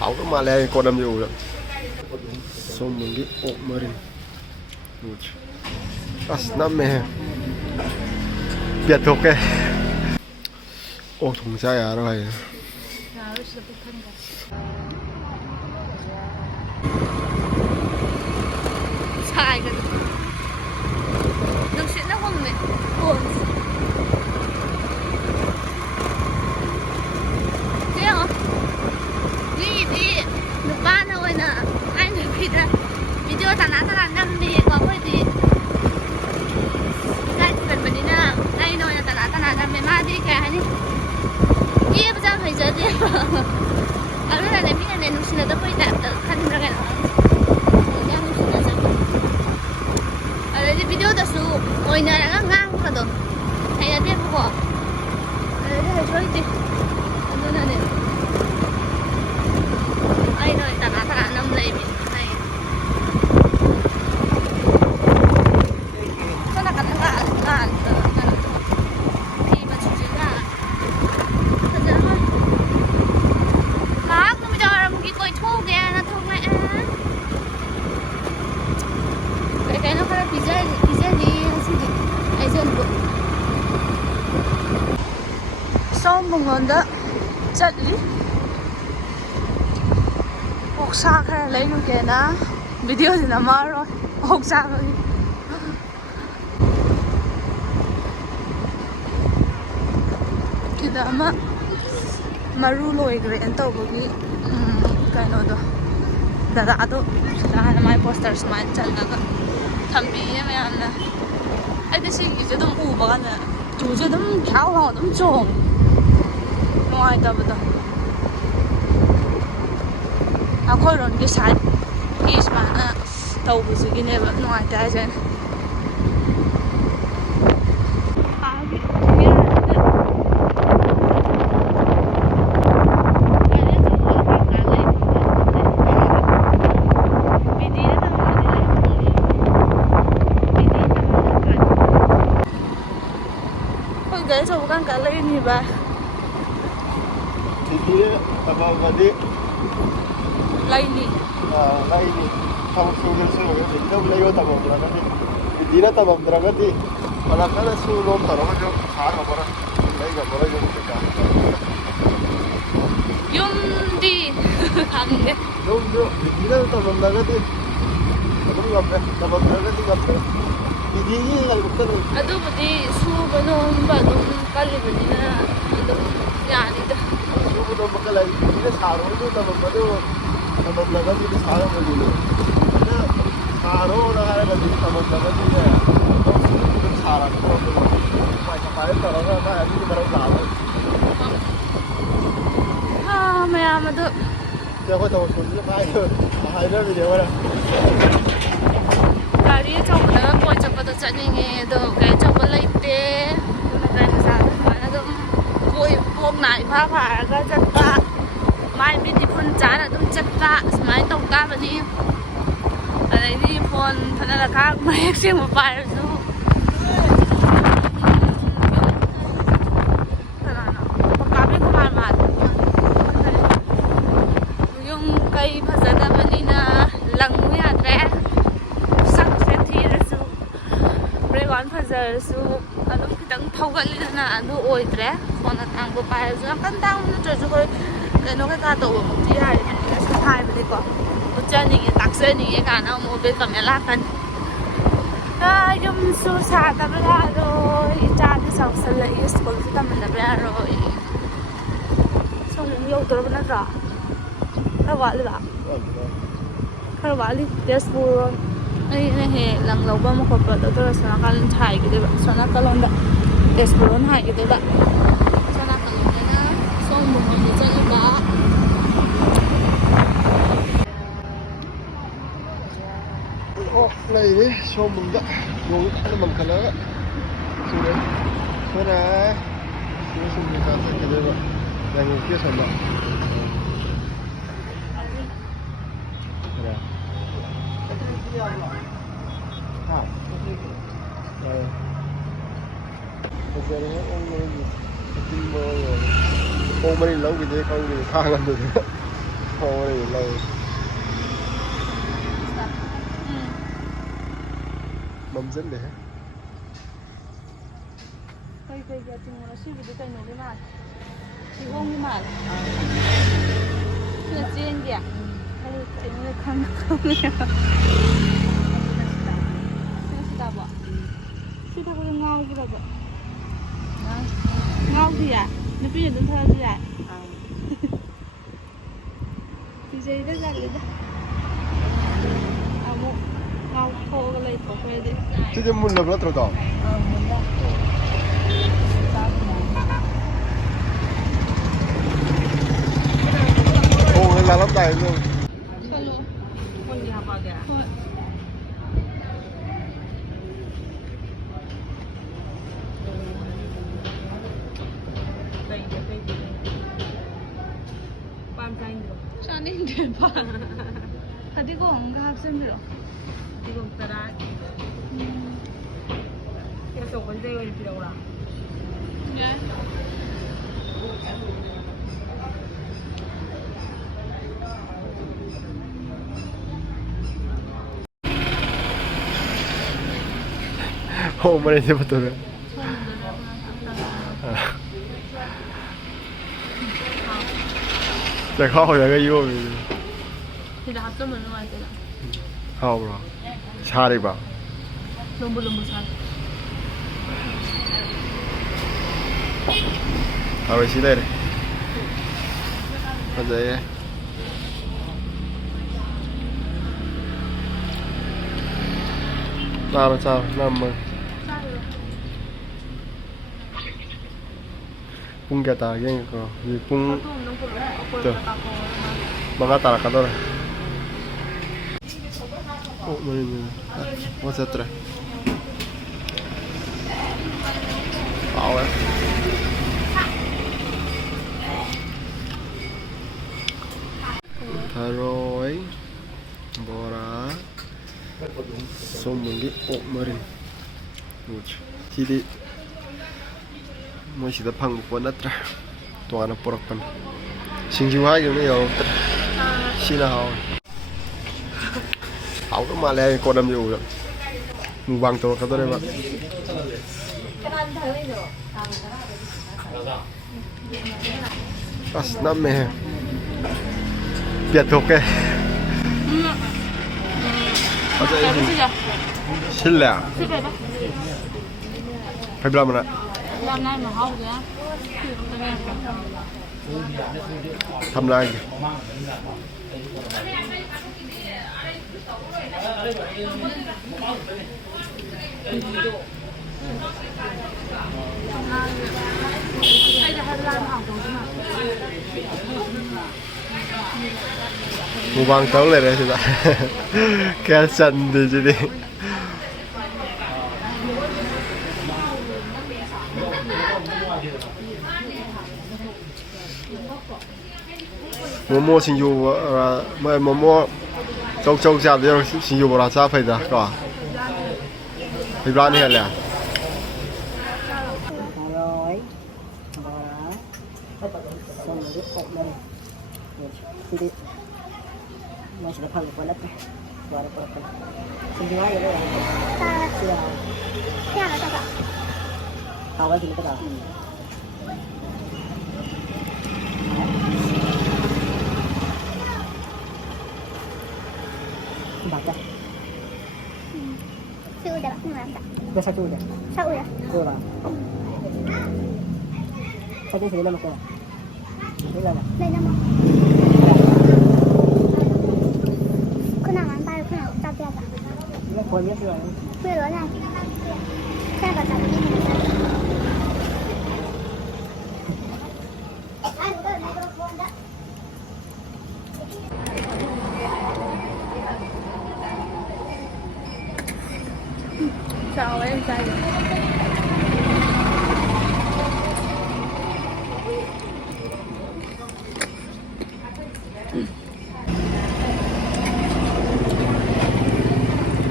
ꯍꯥꯎꯗꯧ ꯃꯥꯜꯂꯦ ꯍꯥꯏ ꯀꯣꯟ ꯑꯃꯗꯤ ꯎꯕꯗ ꯁꯣꯝꯕꯨꯡꯒꯤ ꯑꯣꯛ ꯃꯔꯤꯟ ꯑꯁ ꯅꯝꯃꯦꯍꯦ ꯄꯦꯠꯊꯣꯛꯀꯦ ꯑꯣꯛ ꯊꯣꯡ ꯆꯥ ꯌꯥꯔꯣꯏ ꯍꯥꯏ ꯅꯨꯡꯁꯤꯠꯅ ꯍꯨꯝꯃꯦ ꯌꯦꯡꯉꯣ ꯃꯤꯒꯤꯗꯤ ꯅꯨꯄꯥꯅ ꯑꯣꯏꯅ ꯑꯩ ꯅꯨꯄꯤꯗ ꯚꯤꯗꯤꯑꯣ ꯇꯥꯅ ꯅꯝꯃꯦꯀꯣ ꯑꯩꯈꯣꯏꯗꯤ ꯏꯀꯥꯏꯒꯟꯕꯅꯤꯅ ꯑꯩꯅ ꯑꯣꯏꯅ ꯇꯥꯅ ꯅꯝꯃꯦ ꯃꯥꯗꯤ ꯀꯩ ꯍꯥꯏꯅꯤ ꯀꯦꯕꯁꯦ ꯌꯥꯝ ꯍꯩꯖꯗꯦꯕ ꯑꯗꯨꯅꯅꯦ ꯃꯤꯅꯅꯦ ꯅꯨꯡꯁꯤꯅꯗꯕꯩ ꯇꯥꯏꯞꯇ ꯈꯟꯕ꯭ꯔꯥ ꯀꯩꯅꯣ ꯌꯥꯝ ꯅꯨꯡꯁꯤꯅꯖꯕ ꯑꯗꯩꯗꯤ ꯚꯤꯗꯤꯑꯣꯗꯁꯨ ꯑꯣꯏꯅꯔꯒ ꯉꯥꯡꯕꯗꯣ ꯍꯩꯅꯗꯦꯕꯀꯣ ꯑꯗꯩꯗꯤ ꯍꯩꯁꯨ ꯍꯩꯇꯦ ꯑꯗꯨꯅꯅꯦ ꯑꯩꯅ ꯑꯣꯏꯅ ꯇꯥꯅ ꯅꯝ ꯂꯩꯕꯤ ꯁꯣꯝꯕꯨꯡꯂꯣꯝꯗ ꯆꯠꯂꯤ ꯑꯣꯛꯁꯥ ꯈꯔ ꯂꯩꯔꯨꯒꯦꯅ ꯚꯤꯗꯤꯑꯣꯁꯤ ꯅꯝꯃꯛꯑꯔꯣꯏ ꯑꯣꯛ ꯆꯥꯕꯒꯤ ꯁꯤꯗ ꯑꯃ ꯃꯔꯨ ꯂꯣꯏꯈ꯭ꯔꯦꯅ ꯇꯧꯕꯒꯤ ꯀꯩꯅꯣꯗꯣ ꯗꯗꯥꯗꯣ ꯁꯤꯗ ꯍꯥꯟꯅ ꯃꯥꯏ ꯄꯣꯁꯇꯔ ꯁꯨꯃꯥꯏꯅ ꯆꯠꯂꯒ ꯊꯝꯕꯤꯌꯦ ꯃꯌꯥꯝꯅ ꯑꯩꯗꯤ ꯁꯤꯒꯤꯁꯦ ꯑꯗꯨꯝ ꯎꯕ ꯀꯥꯟꯗ ꯆꯨꯁꯦ ꯑꯗꯨꯝ ꯈ꯭याꯎ ꯈ꯭याꯎ ꯑꯗꯨꯝ ꯆꯣꯡꯉꯦ ꯅꯨꯡꯉꯥꯏꯇꯕꯗꯣ ꯑꯩꯈꯣꯏꯔꯣꯝꯒꯤ ꯁꯥꯏꯠꯀꯤ ꯁꯨꯃꯥꯏꯅ ꯇꯧꯕꯁꯤꯒꯤꯅꯦꯕ ꯅꯨꯡꯉꯥꯏꯇꯦ ꯍꯥꯏꯁꯦ gãy rồi con cả lên gì bà thì tao vào đi lấy đi không xuống lên xuống rồi thì đâu lấy vào tao vào rồi cái gì đó tao vào rồi cái gì mà là cái xuống lom tao nó cho khá là bớt lấy cái bớt dùng cái yum đi hàng đấy đúng rồi gì đó tao vào rồi cái gì cũng gặp đấy tao vào rồi cái gì gặp đấy ꯑꯗꯨꯕꯨꯗꯤ ꯁꯨꯕ ꯅꯣꯝꯕ ꯑꯗꯨꯝ ꯀꯜꯂꯤꯕꯅꯤꯅ ꯑꯗꯨꯝ ꯌꯥꯅꯤꯗ ꯁꯨꯕ ꯅꯣꯝꯕ ꯀꯜꯂꯤꯕꯅꯤꯅ ꯁꯥꯔꯣꯏꯗꯣ ꯇꯝꯃꯝꯕꯗꯣ ꯇꯝꯃꯝꯂꯒꯗꯤ ꯁꯥꯔꯝꯃꯅꯤꯅꯦ ꯑꯗ ꯁꯥꯔꯣꯅ ꯍꯥꯏꯔꯒꯗꯤ ꯇꯝꯃꯝꯂꯒꯗꯤꯅꯦ ꯑꯗꯨꯝ ꯁꯥꯔꯛꯄ ꯁꯐꯥꯏ ꯇꯧꯔꯒ ꯃꯥꯏ ꯑꯗꯨꯒꯤ ꯃꯔꯛ ꯂꯥꯛꯑꯒ ꯃꯌꯥꯝ ꯑꯗꯨ ꯑꯩꯈꯣꯏ ꯊꯕꯛ ꯁꯨꯕꯁꯨ ꯍꯥꯏꯅꯕꯤꯅꯦ ꯍꯣꯔꯦꯟ ꯒꯥꯔꯤ ꯑꯆꯧꯕꯗꯒ ꯀꯣꯏ ꯆꯠꯄꯗꯣ ꯆꯠꯅꯤꯡꯉꯦ ꯑꯗꯣ ꯒꯥꯔꯤ ꯑꯆꯧꯕ ꯂꯩꯇꯦ ꯑꯗꯨꯅ ꯒꯥꯔꯤ ꯃꯆꯥꯗ ꯁꯨꯃꯥꯏꯅ ꯑꯗꯨꯝ ꯀꯣꯛ ꯅꯥ ꯏꯐꯥ ꯐꯥꯔꯒ ꯆꯠꯄ ꯃꯥꯏ ꯃꯤꯠ ꯏꯐꯨꯟ ꯆꯥꯅ ꯑꯗꯨꯝ ꯆꯠꯄ ꯁꯨꯃꯥꯏꯅ ꯇꯧ ꯇꯥꯕꯅꯤ ꯑꯗꯩꯗꯤ ꯐꯣꯟ ꯐꯅ ꯈꯥꯛ ꯃꯌꯦꯛ ꯁꯦꯡꯕ ꯄꯥꯏꯔꯁꯨ ꯌꯨꯝ ꯀꯩ ꯐꯖꯗꯕꯅꯤꯅ ꯂꯪꯉꯨ ꯌꯥꯗ꯭ꯔꯦ ꯁꯛꯁꯦ ꯊꯤꯔꯁꯨ ꯕ꯭ꯔꯦꯛꯒ꯭ꯔꯥꯎꯟ ꯐꯖꯔꯁꯨ ꯑꯗꯨꯝ ꯈꯤꯇꯪ ꯊꯧꯒꯠꯂꯤꯗꯅ ꯑꯗꯨ ꯑꯣꯏꯗ꯭ꯔꯦ ꯐꯣꯟ ꯑꯇꯥꯡꯕ ꯄꯥꯏꯔꯁꯨ ꯌꯥꯝ ꯀꯟꯅ ꯇꯥꯡꯕ ꯅꯠꯇ꯭ꯔꯁꯨ ꯍꯣꯏ ꯀꯩꯅꯣ ꯀꯩꯀꯥ ꯇꯧꯕꯃꯛꯇꯤ ꯌꯥꯔꯤꯕꯅꯤꯅ ꯁꯨꯝ ꯍꯥꯏꯕꯗꯤꯀꯣ ꯎꯠꯆꯅꯤꯡꯉꯦ ꯇꯥꯛꯆꯅꯤꯡꯉꯦ ꯀꯥꯟꯅ ꯑꯃꯨꯛ ꯕꯦꯛ ꯀꯃꯦꯟ ꯂꯥꯛꯀꯅꯤ ꯌꯨꯝꯁꯨ ꯁꯥꯗꯕ ꯌꯥꯔꯣꯏ ꯏꯆꯥꯁꯨ ꯆꯥꯎꯁꯜꯂꯛꯏ ꯁ꯭ꯀꯨꯜꯁꯨ ꯇꯝꯍꯟꯗꯕ ꯌꯥꯔꯣꯏ ꯁꯣꯝꯗ ꯌꯧꯗꯣꯔꯕ ꯅꯠꯇ꯭ꯔꯣ खर वाली बा खर वाली तेजपुर अने हे लंग लौबा मखोप तो सोना काल हाइगिदेबा सोना कालोंदा तेजपुर हाइगिदेबा सोना कालोंदा सोमबुंगोंदे चलिबा ओ लेरे सोमबुंगा योगी खन मंखला सुरे सोना सोमबुंगा चलिदेबा लंग के सोना ông mới lâu cái đấy không thì pha gần được Thôi này mâm dẫn để cây cây kia chừng nó suy cái cây nổ cái màn thì không cái màn là trên kìa hay là trên nó không không nha nó sẽ bỏ suy ta có ngao cái gì ngao gì à nó bây giờ nó thơ gì à thì dây rất ra đấy à một ngao khô cái này có cái gì chứ chứ muốn làm nó trâu đỏ ô nó là lắm đầy luôn con gì học vào kìa Sanin depan. Tadi kok enggak habis bro. Tadi kok terat. Ya so ko dei wali pira ora. Ya. ô mà đây siapa tuhจะเข้าอย่างก็ยุ่ง Tidak habis mana aja lah. เข้าหรอชาดีกว่า Lembu-lembu satu. เอาไปชิ้นเลยเข้าใจจ้าน้ำมันปุ้งแกตาเก่งก็มีปุ้งเจอบังคับตาละกันตัวเลยโอ้ไม่มีว่าจะตระเอาไว้ทารอยบอระส้มมันดิโอมารินที่ดิมันสิจะพังกว่านัดละตัวนั้นปลอกปันสิ่งที่ว่าอยู่นี่เอาชินะเอาก็มาแล้วกดดำอยู่แล้วมึงวางตัวเขาตัวได้ปะอัสน้ำแม่เปียกถูกแกเอาใจชิ้นแล้วไปบลามันละLàm này mà hao kìa.ทำไรมึงวางโต๊ะเลยนะสิจ๊ะแค่สั่นดีจริงโมโม่ชิยูไม่โมโม่โจ๊กจับเดี๋ยวชิยูบราจ้าไปจ้ะก่อนไปร้านนี้แหละrồi xong rồi đứt cột lên thì đi mà sẽ phân qua đất này qua đất này xin thứ hai vậy đấy chưa chưa là sao tao với thì cái đó bạc đây Chưa udah aku ngerasa. udah satu udah Sao udah? dua lah satu sini nama kau ini nama Đây nama. Kenangan baru kenal tapi apa? ini kuahnya tuh Belum lah. Saya baca ini. Ada mikrofon dah. Chào em trai.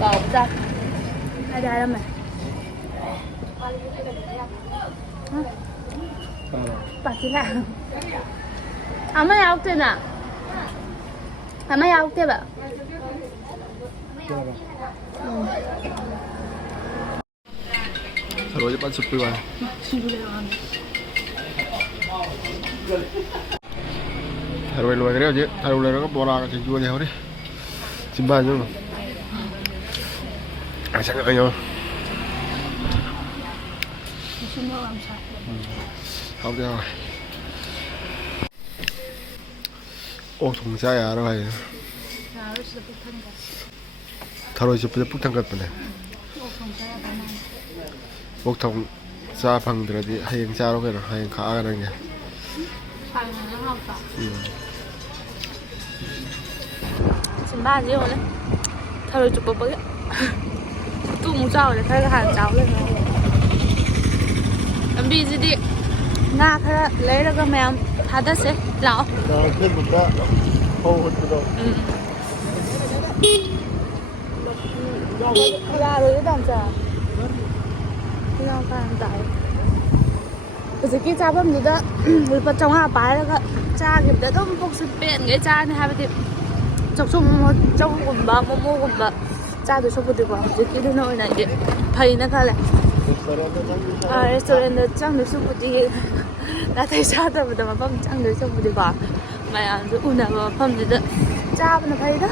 Bảo ra. Ai ra đâu mày? Bà chỉ là. À mấy học trên à? ꯍꯥꯏꯃ ꯌꯥꯎꯗꯦꯕ ꯊꯔꯣꯏꯁꯦ ꯄꯥꯟ ꯆꯨꯞꯄꯤ ꯋꯥꯅꯤ ꯊꯔꯣꯏ ꯂꯣꯏꯈ꯭ꯔꯦ ꯍꯧꯖꯤꯛ ꯊꯔꯣꯏ ꯂꯣꯏꯔꯒ ꯕꯣꯔꯥꯒ ꯁꯤꯡꯖꯨ ꯂꯩꯍꯧꯔꯤ ꯆꯤꯝꯕꯥꯟꯁꯨ ꯆꯪꯉꯛꯑꯣ 하우디 하우 동자야 알아 가야 타로 이제 북탕 갔더네 목통 자 방들어디 하영 자로 가는 하영 가가는 게 지금 ba nhiêu đấy thôi chụp bớt bớt tôi muốn chào để thấy hàng cháo lên làm gì gì đi na khá lấy ra cái mèo thà đất sẽ lãoขึ้นผมก็โอ้โหดูra rồi cái đàn trà ra cái đàn trà cái kia cha bấm gì đó người bắt trong 5 bàiแล้วก็จ้าเก็บได้ต้องพกสิบเป็นไงจ้าเนี่ยฮะไปที่จบช่วงจบกุมบ้าโมกุมบ้าจ้าดูชอบดีกว่าจะกินได้น้อยหน่อยเดียวไผ่นะคะแหละ레스토랑에 짱 nướcดีน่าจะชาแต่มาปั๊ม짱 nướcดีกว่าไม่อ่ะดูอุ่นอ่ะปั๊มดีจ้ามันไผ่ด้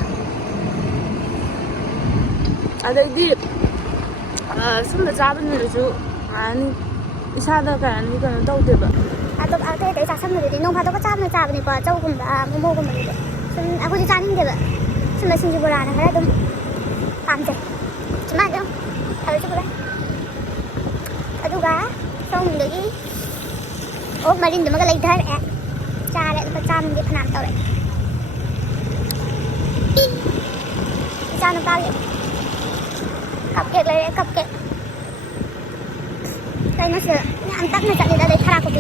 อะไรดีซึ่งจ้าเป็นหรือจูอันนี้ชาแต่กันนี่กันต้องดีแบบtôi bảo thế để trả xong rồi thì nông pha tôi có chạm này trả về quả châu cùng mua cùng mình xin aku đi chạm như vậy xin là xin chịu bữa này hay là tôi làm gì chứ mà đâu thấy chưa đấy tôi gá xong mình được đi ốp mà linh thì mà cái lấy thế này cha lại có chạm đi làm tao đấy cha nó bao vậy cặp kẹt lấy cặp kẹt đây nó sẽ ăn tắc nó chạy đi đây khara của